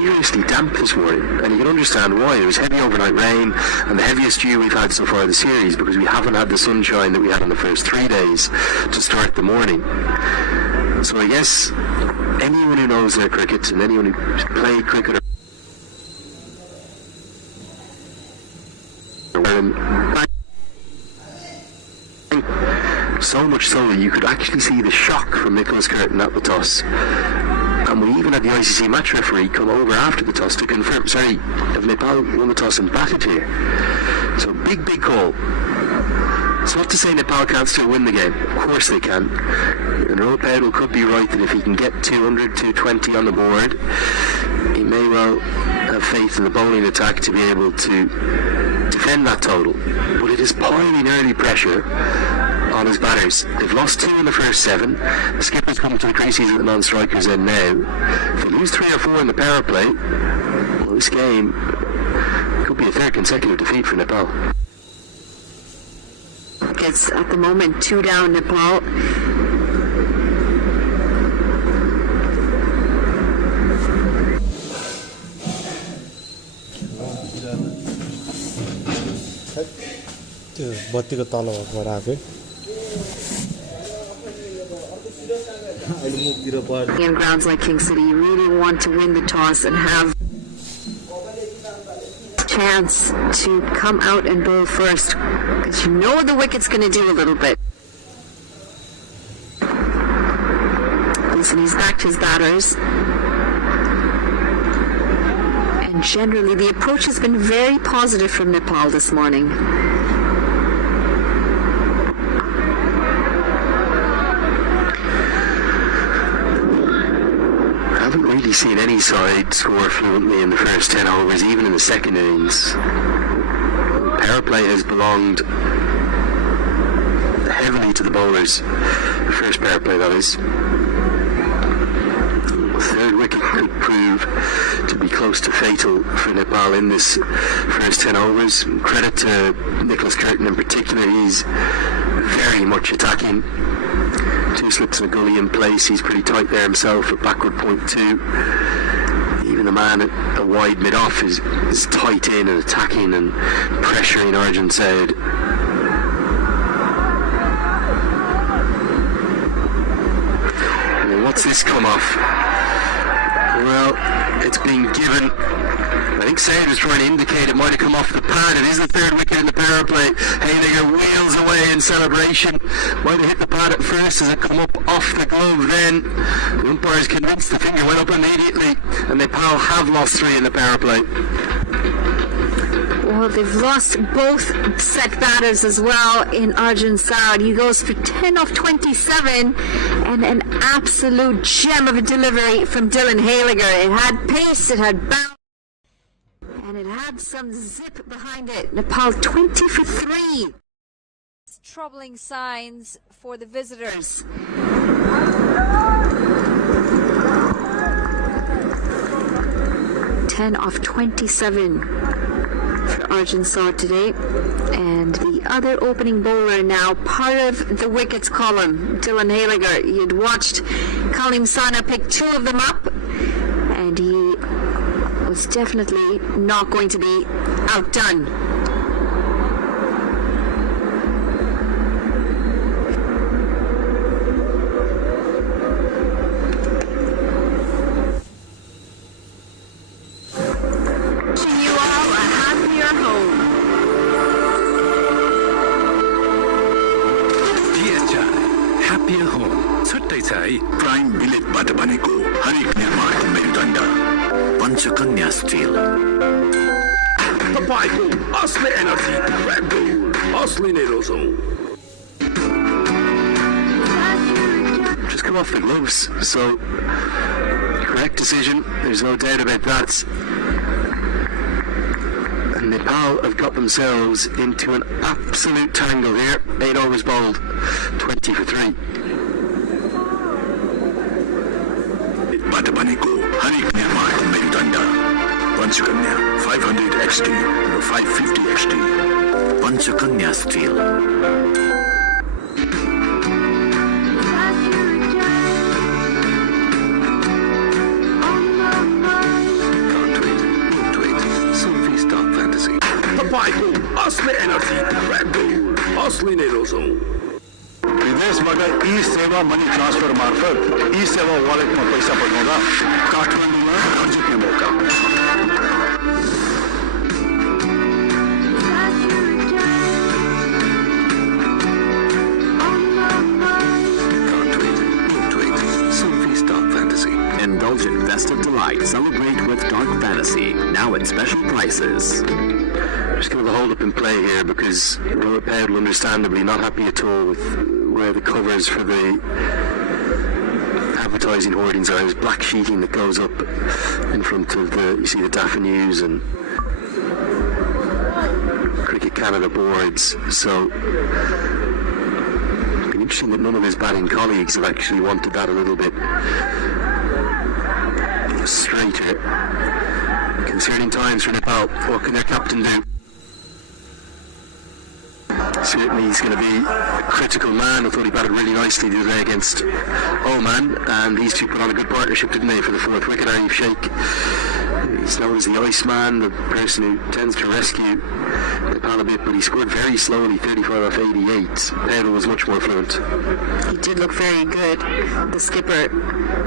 seriously damp this morning, and you can understand why. It was heavy overnight rain and the heaviest dew we've had so far this series, because we haven't had the sunshine that we had on the first 3 days to start the morning. So I guess anyone who knows their cricket and anyone who's played cricket so much so that you could actually see the shock from Nicholas Curtin at the toss. And we even had the ICC match referee come over after the toss to confirm, if Nepal won the toss and batted here. So big call. It's not to say Nepal can't still win the game. Of course they can. And Rohit Paudel could be right that if he can get 200, 220 on the board, he may well have faith in the bowling attack to be able to defend that total. But it is piling early pressure on his batters. They've lost 2 in the first 7. The skipper's coming to the creases at the non-strikers end now. If they lose 3 or 4 in the power play, well, this game could be a third consecutive defeat for Nepal. It's at the moment 2 down Nepal. बत्तीको तल गराएको In grounds like King City, you really want to win the toss and have a chance to come out and bowl first, because you know the wicket's going to do a little bit. Listen, he's backed his batters. And generally, the approach has been very positive from Nepal this morning. Seen any side score fluently in the first 10 overs, even in the second innings. Power play has belonged heavily to the bowlers. The first power play, that is. The third wicket could prove to be close to fatal for Nepal in this first 10 overs. Credit to Nicholas Curtin in particular. He's very much attacking. 2 slips and a gully in place. He's pretty tight there himself at backward point 2. Even the man at the wide mid-off is tight in and attacking and pressuring Arjun Said. I mean, what's this come off? Well, it's been given. I think Said was trying to indicate it might have come off the pad. It is the third wicket in the power play. Haydiger wheels away in celebration. Might have hit the pad at first as it come up off the glove then. The umpire is convinced the finger went up immediately, and Nepal have lost 3 in the power play. Well, they've lost both set batters as well in Arjun Saud. He goes for 10 off 27 and an absolute gem of a delivery from Dylan Hayliger. It had pace, it had bounce, and it had some zip behind it. Nepal 20 for 3. Troubling signs for the visitors. Ten off 27 for Arjun Saud today. And the other opening bowler now, part of the wickets column, Dylan Hayliger. You'd watched Kalim Sana pick 2 of them up, and he was definitely not going to be outdone. Wishing you all a happier home. Happier home. छुट्टै छ है prime विलेजबाट बनेको हरेक निर्माणको मेरुदण्ड Panchakanya still तपाईको असली energy red bull असली नै रोजौं. Just come off the gloves, so correct decision, there's no doubt about that. And Nepal have got themselves into an absolute tangle here. 8 overs bowled, 20 for 3. बाट बनेको हरेक निर्माणको मेरुदण्ड पञ्चकन्या 500 XT र 550 XT Panchakanya still. तपाईँको असली energy red bull असली नै रोजौं विदेशबाट ई सेवा मनी ट्रान्सफर मार्फत ई सेवा वालेटमा पैसा पठाउँदा काठमाडौँमा घर जित्ने मौका Indulge in festive delight. Celebrate with Dark Fantasy. Now at special prices. Just going to hold up in play here because Robert Powell, understandably, not happy at all with where the covers for the advertising hoardings are. There's black sheeting that goes up in front of you see the Daffy News and Cricket Canada boards. So it's been interesting that none of his batting colleagues have actually wanted that a little bit straighter. Concerning times for Nepal. What can their captain do? Certainly he's going to be a critical man. I thought he batted really nicely the other day against Oman, and these two put on a good partnership, didn't they, for the fourth wicket. Arif Sheikh, he's known as the Iceman, the person who tends to rescue Nepal a bit, but he scored very slowly, 35 off 88. Pedal was much more fluent. He did look very good, the skipper,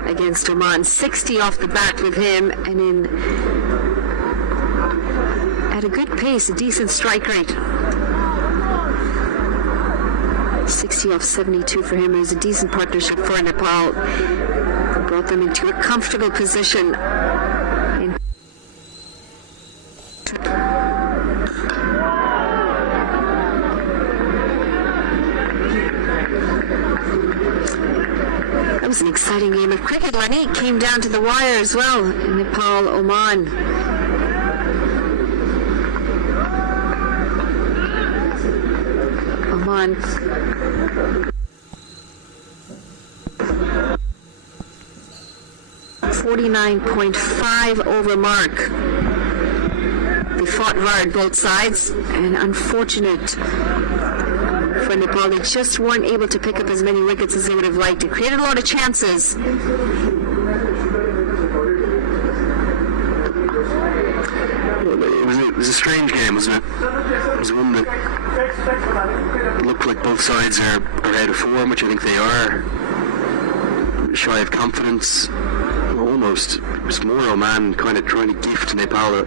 against Oman. 60 off the bat with him, and in at a good pace, a decent strike rate. 60 off 72 for him. It was a decent partnership for Nepal. Brought them into a comfortable position. That was an exciting game of cricket, Lenny. It came down to the wire as well. Nepal, Oman. Oman 49.5 over mark. They fought hard both sides, and unfortunate for Nepal, they just weren't able to pick up as many wickets as they would have liked. It created a lot of chances. It was a strange game, wasn't it? It was one that looked like both sides are out of form, which I think they are. Shy of confidence, almost. It was more Oman kind of trying to gift Nepal a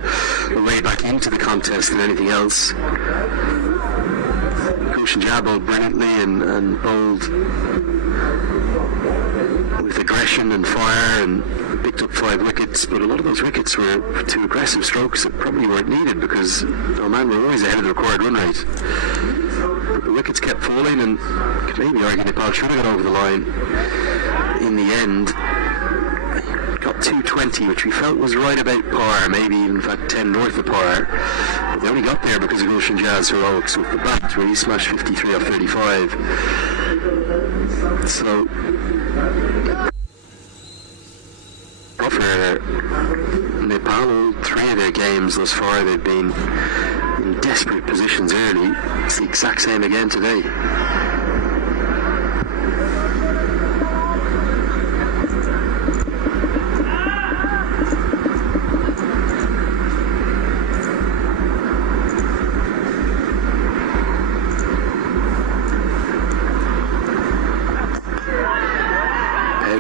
way back into the contest than anything else. Gulshan Jah bowled brilliantly and bowled with aggression and fire and picked up 5 wickets, but a lot of those wickets were 2 aggressive strokes that probably weren't needed because Oman were always ahead of the required run rate. But the wickets kept falling, and could maybe argue Nepal should have got over the line in the end. Got 220, which we felt was right about par, maybe even in fact 10 north of par. But they only got there because of Gulshan Jah's heroics with the bat, where he smashed 53 off 35. So for Nepal, 3 of their games thus far, they've been in desperate positions early. It's the exact same again today.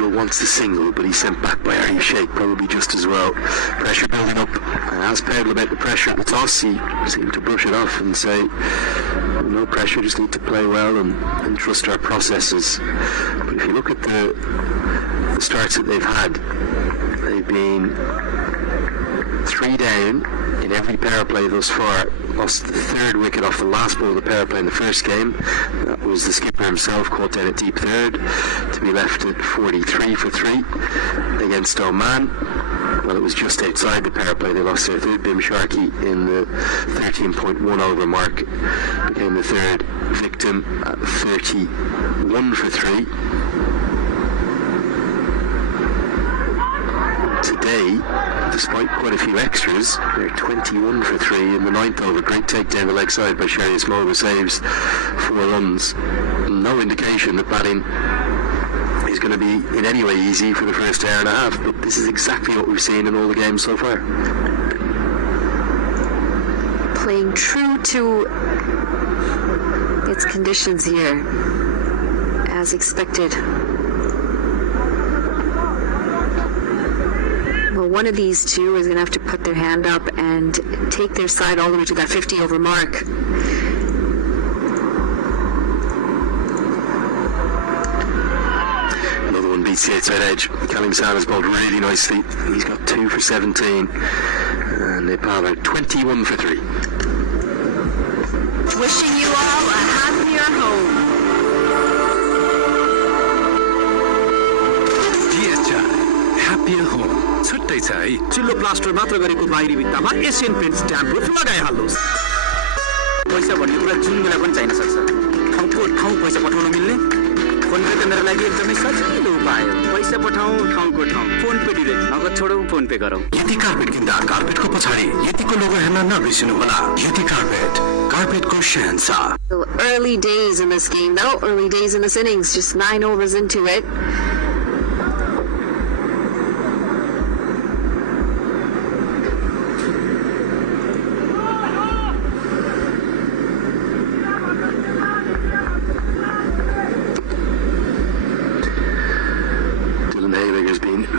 Wants the single, but he's sent back by Arif Sheikh probably just as well. Pressure building up, and asked Pedal about the pressure at the toss. He seemed to brush it off and say, no pressure, just need to play well and trust our processes. But if you look at the starts that they've had, they've been 3 down in every power play thus far. Lost the 3rd wicket off the last ball of the power play in the first game. That was the skipper himself caught down at deep 3rd to be left at 43 for 3 against Oman. Well, it was just outside the power play. They lost their 3rd. Bim Sharkey in the 13.1 over mark became the 3rd victim at 31 for 3. Today, despite quite a few extras, they're 21 for 3 in the 9th over. Great take down the leg side by Sharius Moba, saves 4 runs. No indication that batting is going to be in any way easy for the first hour and a half, but this is exactly what we've seen in all the games so far. playing true to its conditions here, as expected. Well, one of these two is going to have to put their hand up and take their side all the way to that 50 over mark. Another one beats the outside edge. Callum has bowled really nicely. He's got 2 for 17. And Nepal are 21 for 3. Wishing you all a happier home. Happier home. छुट्टै छ है चिल्लो plaster मात्र गरेको बाहिरी भित्तामा Asian paint stamp proof लगाइहाल्नुहोस्। पैसा पठाउने कुरा जुन बेला पनि चाहिन सक्छ। ठाउँको ठाउँ पैसा पठाउन मिल्ने फोन पे त मेरो लागि एकदमै सजिलो उपाय हो। पैसा पठाउँ ठाउँको ठाउँ फोन पे डिले नगद छोडौँ फोन पे गरौँ। यति कार्पेट किन्दा कार्पेटको पछाडि यतिको लोगो हेर्न नबिर्सिनु होला। यति कार्पेटको शहंशाह। So early days in this game though, early days in this innings, just 9 overs into it.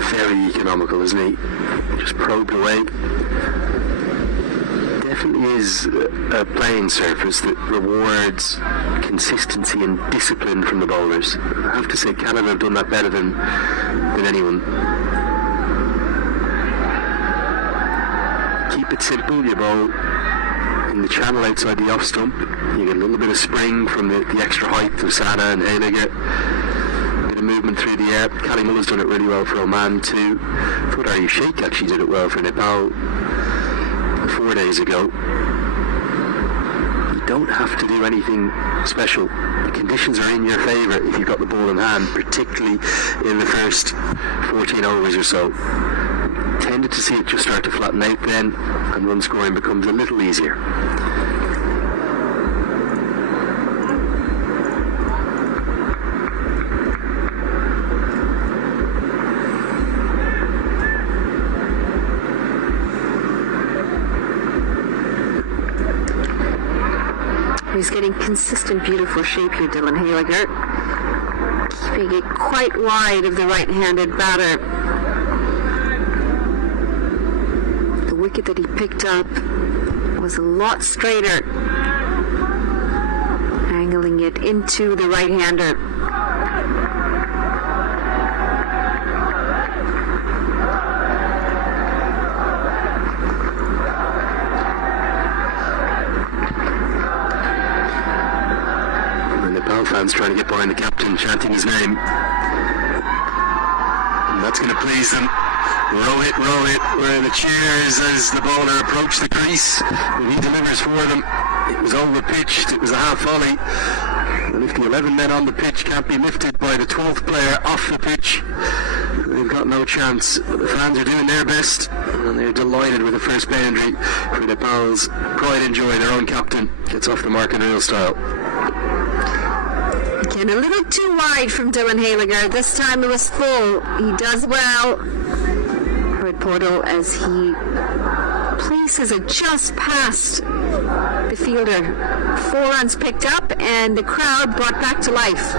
Very economical, isn't he? Just probed away. Definitely is a playing surface that rewards consistency and discipline from the bowlers. I have to say Canada have done that better than anyone. Keep it simple, you bowl in the channel outside the off stump. You get a little bit of spring from the extra height of Sana and Haliger. Movement through the air. Kalimullah's done it really well for Oman too. I thought Arya Sheikh actually did it well for Nepal 4 days ago. You don't have to do anything special. The conditions are in your favour if you've got the ball in hand, particularly in the first 14 overs or so. Tended to see it just start to flatten out then, and run scoring becomes a little easier. He's getting consistent, beautiful shape here, Dylan Haliger. Keeping it quite wide of the right-handed batter. The wicket that he picked up was a lot straighter, angling it into the right-hander. Fans trying to get behind the captain, chanting his name, and that's going to please them. Row it, were the cheers as the bowler approached the crease, and he delivers for them. It was over pitched, it was a half volley, and if the 11 men on the pitch can't be lifted by the 12th player off the pitch, they've got no chance. But the fans are doing their best, and they're delighted with the first boundary for Nepal's pride and joy. Their own captain gets off the mark in real style. Again, a little too wide from Dylan Haliger. This time it was full. He does well. Fred Portal as he places it just past the fielder. 4 runs picked up and the crowd brought back to life.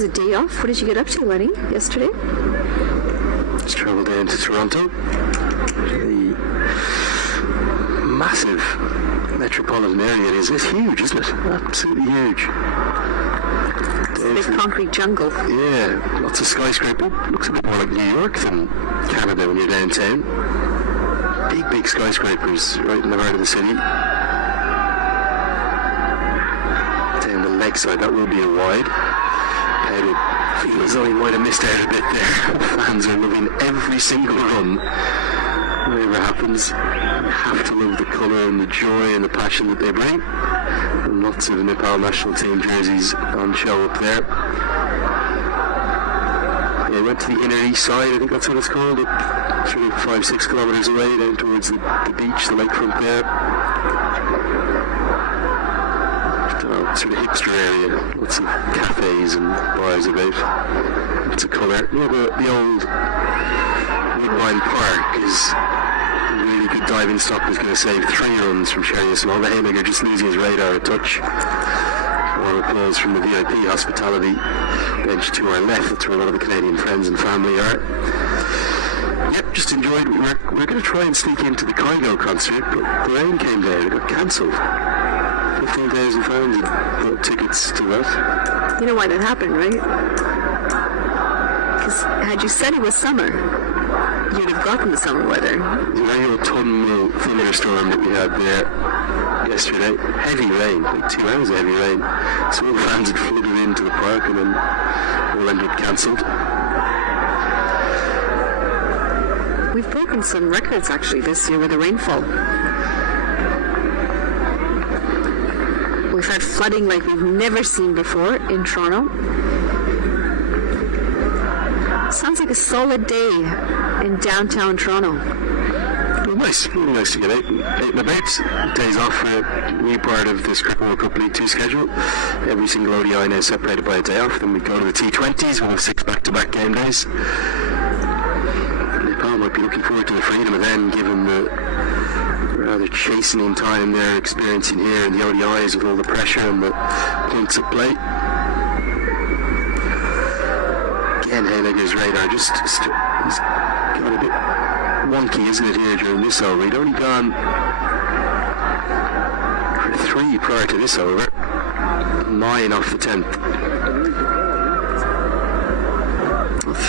A day off. What did you get up to, Lenny, yesterday? Just travelled down to Toronto. The massive metropolitan area is huge, isn't it? Absolutely huge. Big concrete jungle. Yeah, lots of skyscraper. Looks a bit more like New York than Canada when you're downtown. Big skyscrapers right in the heart of the city. Down the lakeside, that will be a wide. It feels as though he might have missed out a bit there. Fans are loving every single run. Whatever happens, you have to love the colour and the joy and the passion that they bring. And lots of Nepal national team jerseys on show up there. They went to the inner east side, I think that's what it's called, up 5-6 kilometres away down towards the beach, the lakefront there. Sort of hipster area, lots of cafes and bars about. It's a colour. You know, the old Woodbine Park is a really good diving stop. Was going to save 3 runs from sharing a small. The Haymaker just losing his radar a touch. More applause from the VIP hospitality bench to our left. That's where a lot of the Canadian friends and family are. Yep, just enjoyed. We're going to try and sneak into the Kygo concert, but the rain came down. It got cancelled. £15,000 in tickets to that. You know why that happened, right? Because had you said it was summer, you'd have gotten the summer weather. The very autumnal thunderstorm that we had there yesterday. Heavy rain, like 2 hours of heavy rain. So all the fans had flooded into the park and then all ended up cancelled. We've broken some records actually this year with the rainfall. We've had flooding like we've never seen before in Toronto. Sounds like a solid day in downtown Toronto. Well, nice. Really nice to get out and about. Days off for a new part of this Cricket World Cup League 2 schedule. Every single ODI now separated by a day off. Then we go to the T20s. We'll have 6 back-to-back game days. Nepal might be looking forward to the freedom of them, given the rather chastening time they're experiencing here in the ODIs with all the pressure and the points at play. Again, Haymaker's radar he's got a bit wonky, isn't it, here during this over. He'd only gone for 3 prior to this over. 9 off the 10th.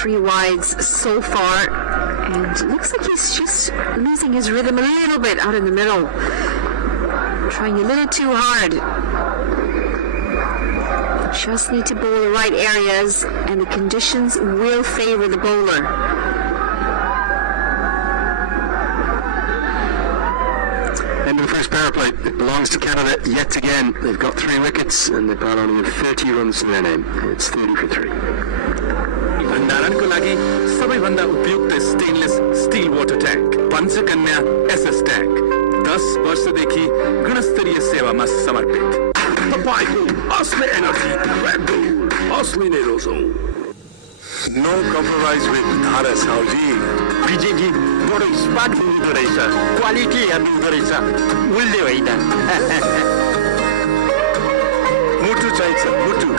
3 wides so far, and it looks like he's just losing his rhythm a little bit out in the middle. Trying a little too hard. Just need to bowl the right areas, and the conditions will favor the bowler. End of the first power play. It belongs to Canada yet again. They've got 3 wickets, and they've got only 30 runs to their name. It's 30 for 3. भण्डारणको लागि सबैभन्दा उपयुक्त stainless steel water tank Panchakanya SS tank 10 वर्षदेखि गुणस्तरीय सेवामा समर्पित तपाईँको असली energy red bull असली नै रोजौं नो कम्प्रोमाइज विथ धारा साउजी विजयजी बडो स्मार्ट हुँदो रहेछ क्वालिटी हेर्नुहुँदो रहेछ मूल्य होइन मुटु चाहिन्छ मुटु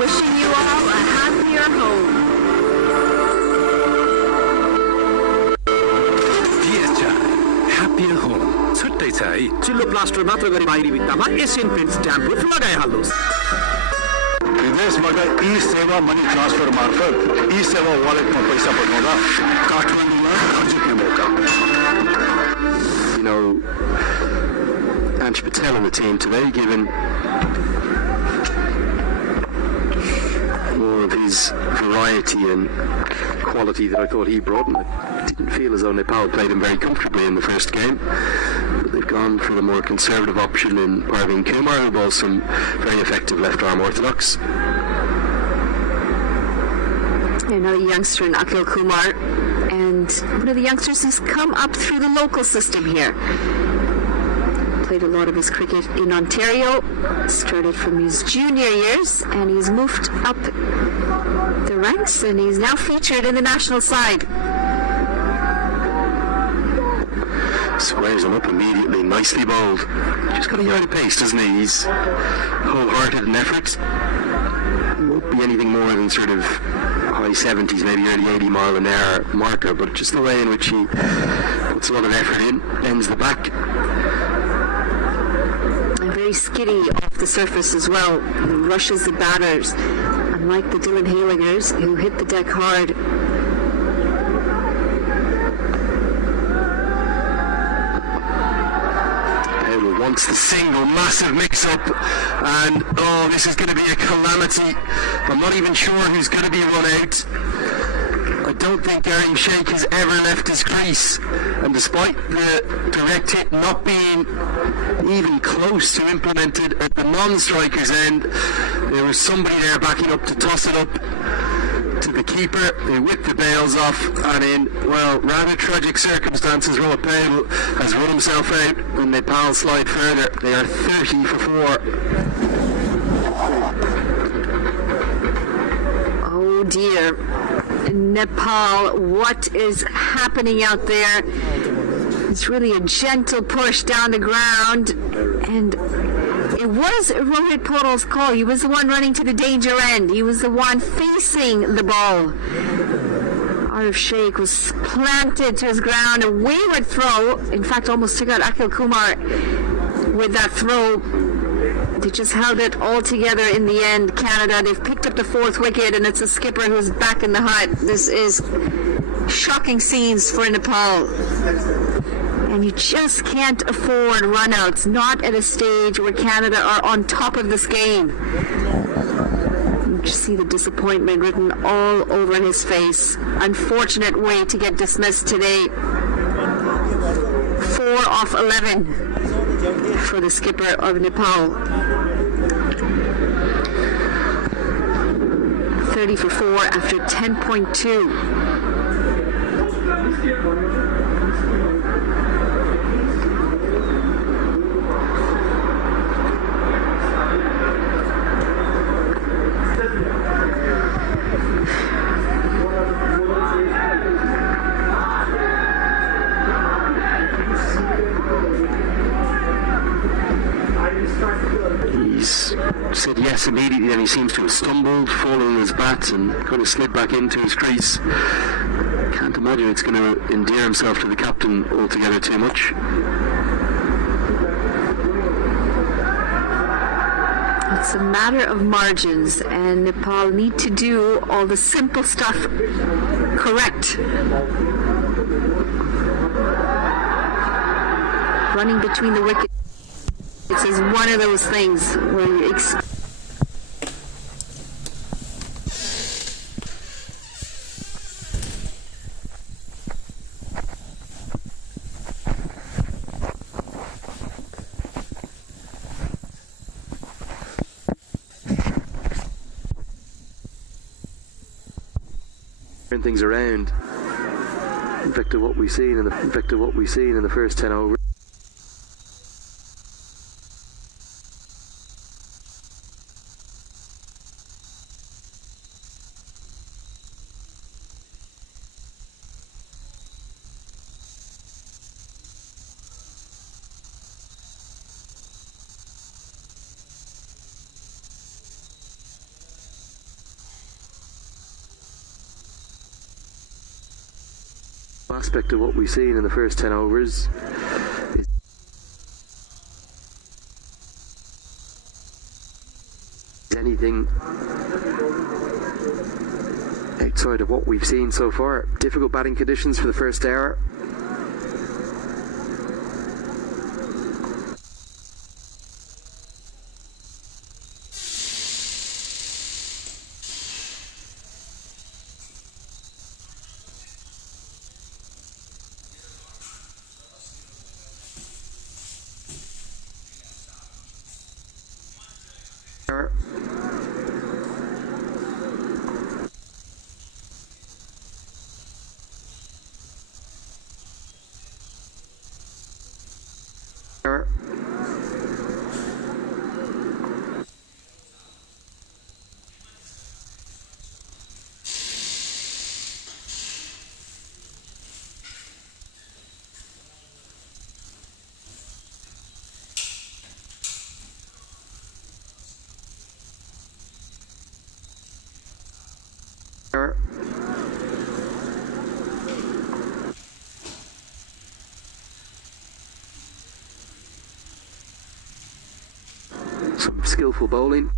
Wishing you all a happier home. Happier home. छुट्टै छ है चिल्लो प्लास्टर मात्र गरी बाहिरी भित्तामा एसियन पेन्ट्स स्ट्याम्प प्रुफ लगाइहाल्नुहोस् विदेशबाट ई सेवा मनी ट्रान्सफर मार्फत ई सेवा वालेटमा पैसा पठाउँदा काठमाडौँमा जित्ने मौका. You know, Ansh Patel on the team today, given more of his variety and quality that I thought he brought, and I didn't feel as though Nepal played him very comfortably in the first game, but they've gone for the more conservative option in Parveen Kumar, who bowls some very effective left arm orthodox. Another youngster in Akhil Kumar, and one of the youngsters who's come up through the local system here. Played a lot of his cricket in Ontario, started from his junior years, and he's moved up the ranks, and he's now featured in the national side. Squares him up immediately, nicely bowled. Just got a yard of pace, doesn't he? He's wholehearted in effort. Won't be anything more than sort of high 70s, maybe early 80 mile an hour marker, but just the way in which he puts a lot of effort in, bends the back. Very skiddy off the surface as well. He rushes the batters, unlike the Dylan Haligers, who hit the deck hard. Taylor wants the single, massive mix-up, and oh, this is going to be a calamity. I'm not even sure who's going to be run out. I don't think GAmiNg Sheikh has ever left his crease, and despite the direct hit not being even close to implemented at the non-striker's end, there was somebody there backing up to toss it up. to the keeper. They whip the bails off, and in, well, rather tragic circumstances, Rohit Patel has run himself out, and Nepal slide further. They are 30 for 4. Oh dear. Nepal, what is happening out there? It's really a gentle push down the ground, and it was Rohit Patel's call. He was the one running to the danger end. He was the one facing the ball. Arif Sheikh was planted to his ground, a wayward throw. In fact, almost took out Akhil Kumar with that throw. They just held it all together in the end. Canada, they've picked up the 4th wicket, and it's a skipper who's back in the hut. This is shocking scenes for Nepal. And you just can't afford runouts, not at a stage where Canada are on top of this game. You just see the disappointment written all over his face. Unfortunate way to get dismissed today. 4 off 11 for the skipper of Nepal. 30 for 4 after 10.2. He's said yes immediately, then he seems to have stumbled, fallen on his bat, and kind of slid back into his crease. Can't imagine it's going to endear himself to the captain altogether too much. It's a matter of margins, and Nepal need to do all the simple stuff correct. Running between the wickets is one of those things where you turn things around. In fact, of what we've seen in the first 10 overs. Aspect of what we've seen in the first 10 overs is anything outside of what we've seen so far. Difficult batting conditions for the first hour. Some skillful bowling.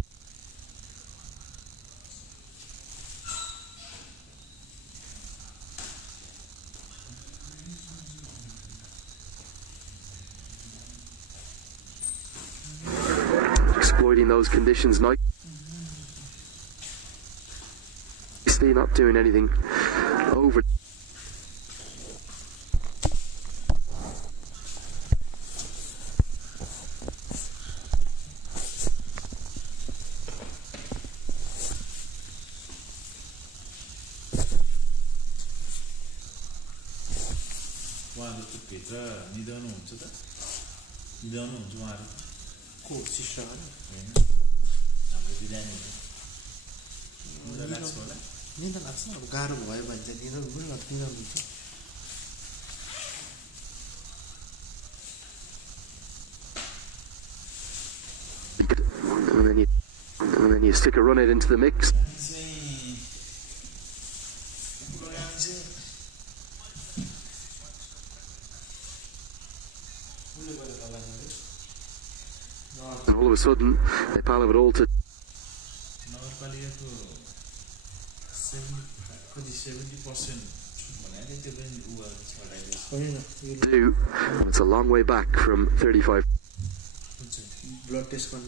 Exploiting those conditions nicely, not doing anything over. उहाँहरूले त्यो भित्र निदाउनुहुन्छ त निदाउनुहुन्छ उहाँहरू को शिष्टहरू होइन हाम्रो विद्यार्थीहरू निदा लाग्छ होला निदा लाग्छ अब गाह्रो भयो भने चाहिँ निदाउनुहुन्छ and then you stick a runnet into the mix. And all of a sudden, they pile it all to. Do, and it's a long way back from 35. Blood test for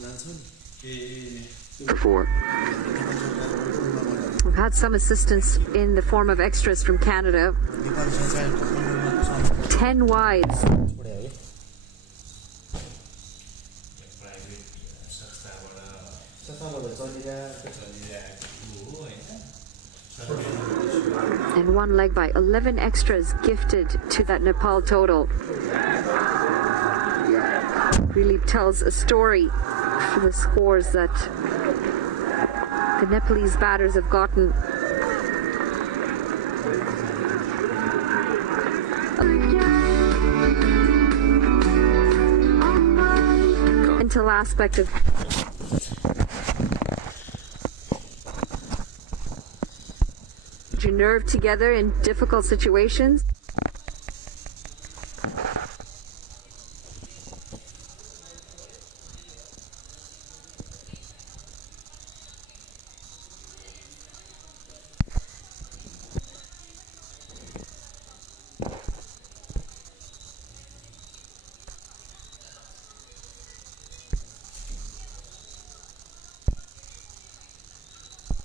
4. We've had some assistance in the form of extras from Canada. 10 wides. And one leg by 11 extras gifted to that Nepal total. Really tells a story for the scores that the Nepalese batters have gotten. Mental aspect of your nerve together in difficult situations.